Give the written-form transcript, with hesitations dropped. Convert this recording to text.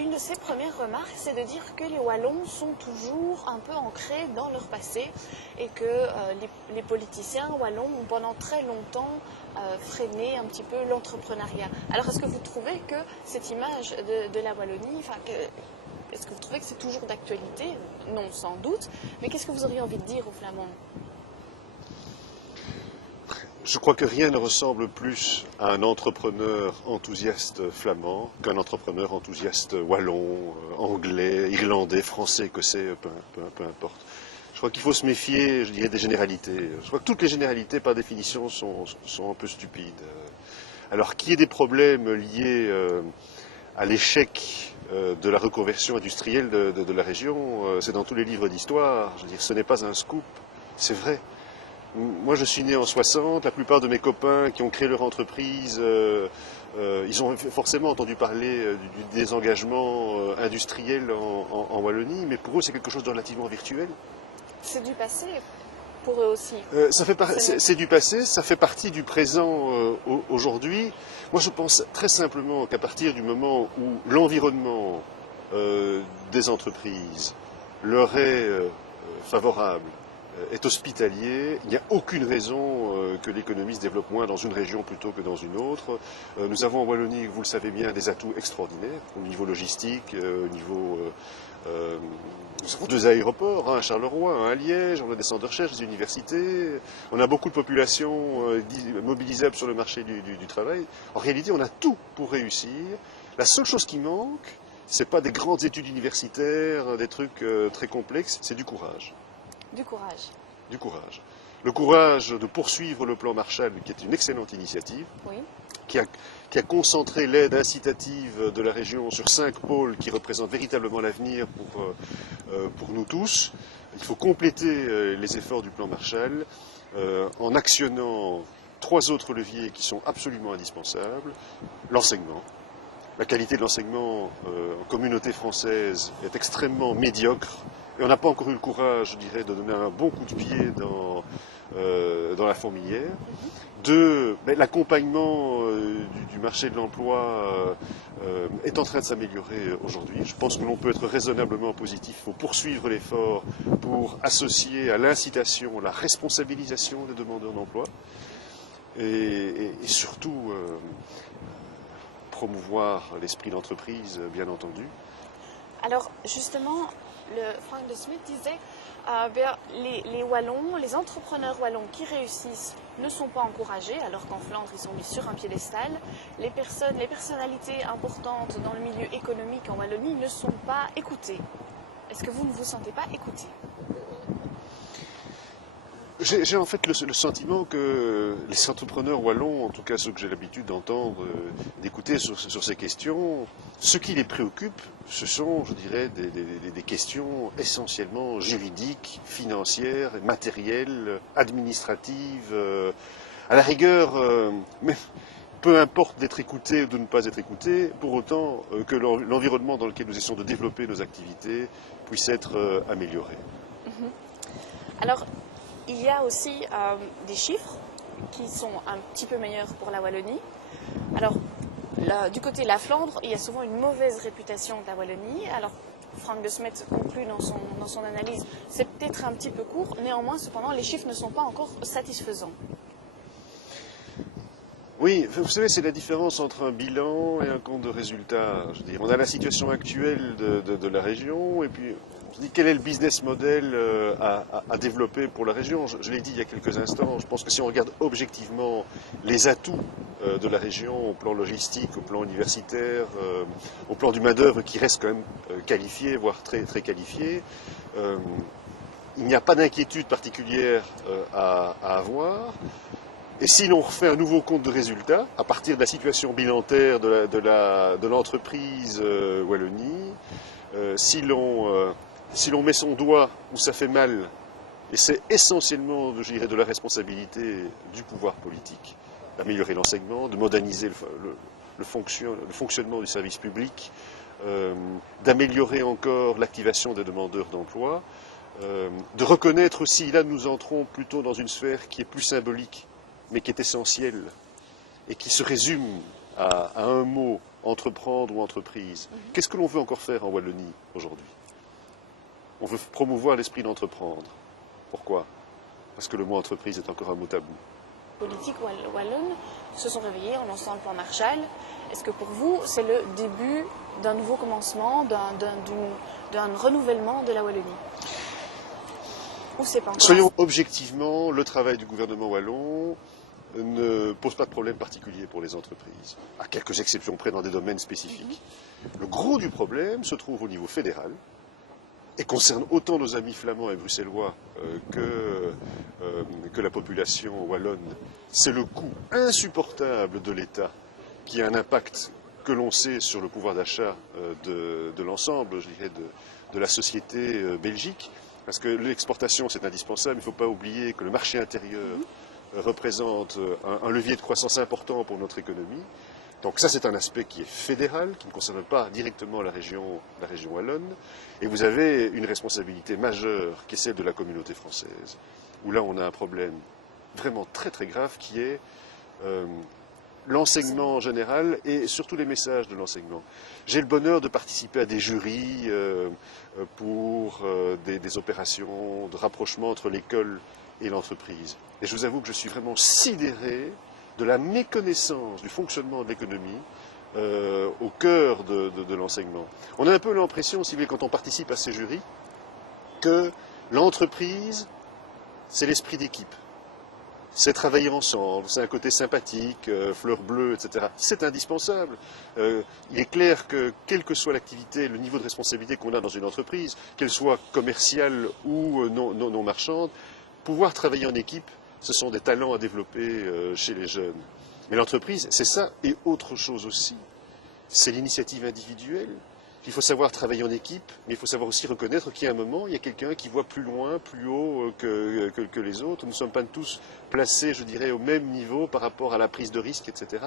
une de ses premières remarques, c'est de dire que les Wallons sont toujours un peu ancrés dans leur passé et que les politiciens wallons ont pendant très longtemps freiné un petit peu l'entrepreneuriat. Alors est-ce que vous trouvez que cette image de la Wallonie, est-ce que vous trouvez que c'est toujours d'actualité? Non, sans doute, mais qu'est-ce que vous auriez envie de dire aux Flamands? Je crois que rien ne ressemble plus à un entrepreneur enthousiaste flamand qu'un entrepreneur enthousiaste wallon, anglais, irlandais, français, écossais, peu importe. Je crois qu'il faut se méfier, je dirais, des généralités. Je crois que toutes les généralités, par définition, sont un peu stupides. Alors qu'il y ait des problèmes liés à l'échec de la reconversion industrielle de la région, c'est dans tous les livres d'histoire. Je veux dire, ce n'est pas un scoop, c'est vrai. Moi, je suis né en 60, la plupart de mes copains qui ont créé leur entreprise, ils ont forcément entendu parler du désengagement industriel en Wallonie, mais pour eux, c'est quelque chose de relativement virtuel. C'est du passé pour eux aussi. C'est du passé, ça fait partie du présent aujourd'hui. Moi, je pense très simplement qu'à partir du moment où l'environnement des entreprises leur est favorable, est hospitalier, il n'y a aucune raison que l'économie se développe moins dans une région plutôt que dans une autre. Nous avons en Wallonie, vous le savez bien, des atouts extraordinaires au niveau logistique, au niveau... nous avons 2 aéroports, un à Charleroi, un à Liège, on a des centres de recherche, des universités, on a beaucoup de populations mobilisables sur le marché du travail. En réalité, on a tout pour réussir. La seule chose qui manque, ce n'est pas des grandes études universitaires, des trucs très complexes, c'est du courage. Du courage. Du courage. Le courage de poursuivre le plan Marshall, qui est une excellente initiative, oui. qui a concentré l'aide incitative de la région sur 5 pôles qui représentent véritablement l'avenir pour nous tous. Il faut compléter les efforts du plan Marshall en actionnant 3 autres leviers qui sont absolument indispensables. L'enseignement. La qualité de l'enseignement en communauté française est extrêmement médiocre. Et on n'a pas encore eu le courage, je dirais, de donner un bon coup de pied dans la fourmilière. 2, l'accompagnement du marché de l'emploi est en train de s'améliorer aujourd'hui. Je pense que l'on peut être raisonnablement positif. Il faut poursuivre l'effort pour associer à l'incitation la responsabilisation des demandeurs d'emploi et surtout promouvoir l'esprit d'entreprise, bien entendu. Alors justement, Frank de Smet disait les Wallons, les entrepreneurs wallons qui réussissent ne sont pas encouragés, alors qu'en Flandre ils sont mis sur un piédestal. Les personnalités importantes dans le milieu économique en Wallonie ne sont pas écoutées. Est-ce que vous ne vous sentez pas écouté? J'ai en fait le sentiment que les entrepreneurs wallons, en tout cas ceux que j'ai l'habitude d'entendre, d'écouter sur ces questions, ce qui les préoccupe, ce sont, je dirais, des questions essentiellement juridiques, financières, matérielles, administratives, à la rigueur, mais peu importe d'être écouté ou de ne pas être écouté, pour autant que l'environnement dans lequel nous essayons de développer nos activités puisse être amélioré. Alors, il y a aussi des chiffres qui sont un petit peu meilleurs pour la Wallonie. Alors, du côté de la Flandre, il y a souvent une mauvaise réputation de la Wallonie. Alors, Frank de Smet conclut dans son analyse, c'est peut-être un petit peu court, néanmoins, cependant, les chiffres ne sont pas encore satisfaisants. Oui, vous savez, c'est la différence entre un bilan et un compte de résultat. Je veux dire, on a la situation actuelle de la région, et puis on se dit quel est le business model à développer pour la région. Je l'ai dit il y a quelques instants, je pense que si on regarde objectivement les atouts de la région au plan logistique, au plan universitaire, au plan du main-d'œuvre qui reste quand même qualifié, voire très, très qualifié, il n'y a pas d'inquiétude particulière à avoir. Et si l'on refait un nouveau compte de résultats, à partir de la situation bilantaire de l'entreprise Wallonie, si l'on met son doigt où ça fait mal, et c'est essentiellement, je dirais, de la responsabilité du pouvoir politique, d'améliorer l'enseignement, de moderniser le fonctionnement du service public, d'améliorer encore l'activation des demandeurs d'emploi, de reconnaître aussi, là nous entrons plutôt dans une sphère qui est plus symbolique, mais qui est essentielle et qui se résume à un mot entreprendre ou entreprise. Qu'est-ce que l'on veut encore faire en Wallonie aujourd'hui? On veut promouvoir l'esprit d'entreprendre. Pourquoi? Parce que le mot entreprise est encore un mot tabou. Les politiques wallonnes se sont réveillés en lançant le plan Marshall. Est-ce que pour vous, c'est le début d'un nouveau commencement, d'un renouvellement de la Wallonie? Ou c'est pas encore? Soyons objectivement, le travail du gouvernement wallon ne pose pas de problème particulier pour les entreprises, à quelques exceptions près dans des domaines spécifiques. Le gros du problème se trouve au niveau fédéral et concerne autant nos amis flamands et bruxellois que la population wallonne. C'est le coût insupportable de l'État qui a un impact que l'on sait sur le pouvoir d'achat de l'ensemble, je dirais, de la société belgique. Parce que l'exportation, c'est indispensable. Il ne faut pas oublier que le marché intérieur représente un levier de croissance important pour notre économie. Donc ça, c'est un aspect qui est fédéral, qui ne concerne pas directement la région wallonne. Et vous avez une responsabilité majeure, qui est celle de la communauté française, où là, on a un problème vraiment très très grave, qui est l'enseignement en général et surtout les messages de l'enseignement. J'ai le bonheur de participer à des jurys pour des opérations de rapprochement entre l'école et l'entreprise. Et je vous avoue que je suis vraiment sidéré de la méconnaissance du fonctionnement de l'économie au cœur de l'enseignement. On a un peu l'impression, si vous voulez, quand on participe à ces jurys, que l'entreprise, c'est l'esprit d'équipe. C'est travailler ensemble, c'est un côté sympathique, fleurs bleues, etc. C'est indispensable. Il est clair que, quelle que soit l'activité, le niveau de responsabilité qu'on a dans une entreprise, qu'elle soit commerciale ou non marchande, pouvoir travailler en équipe, ce sont des talents à développer chez les jeunes. Mais l'entreprise, c'est ça et autre chose aussi. C'est l'initiative individuelle. Il faut savoir travailler en équipe, mais il faut savoir aussi reconnaître qu'il y a un moment, il y a quelqu'un qui voit plus loin, plus haut que les autres. Nous ne sommes pas tous placés, je dirais, au même niveau par rapport à la prise de risque, etc.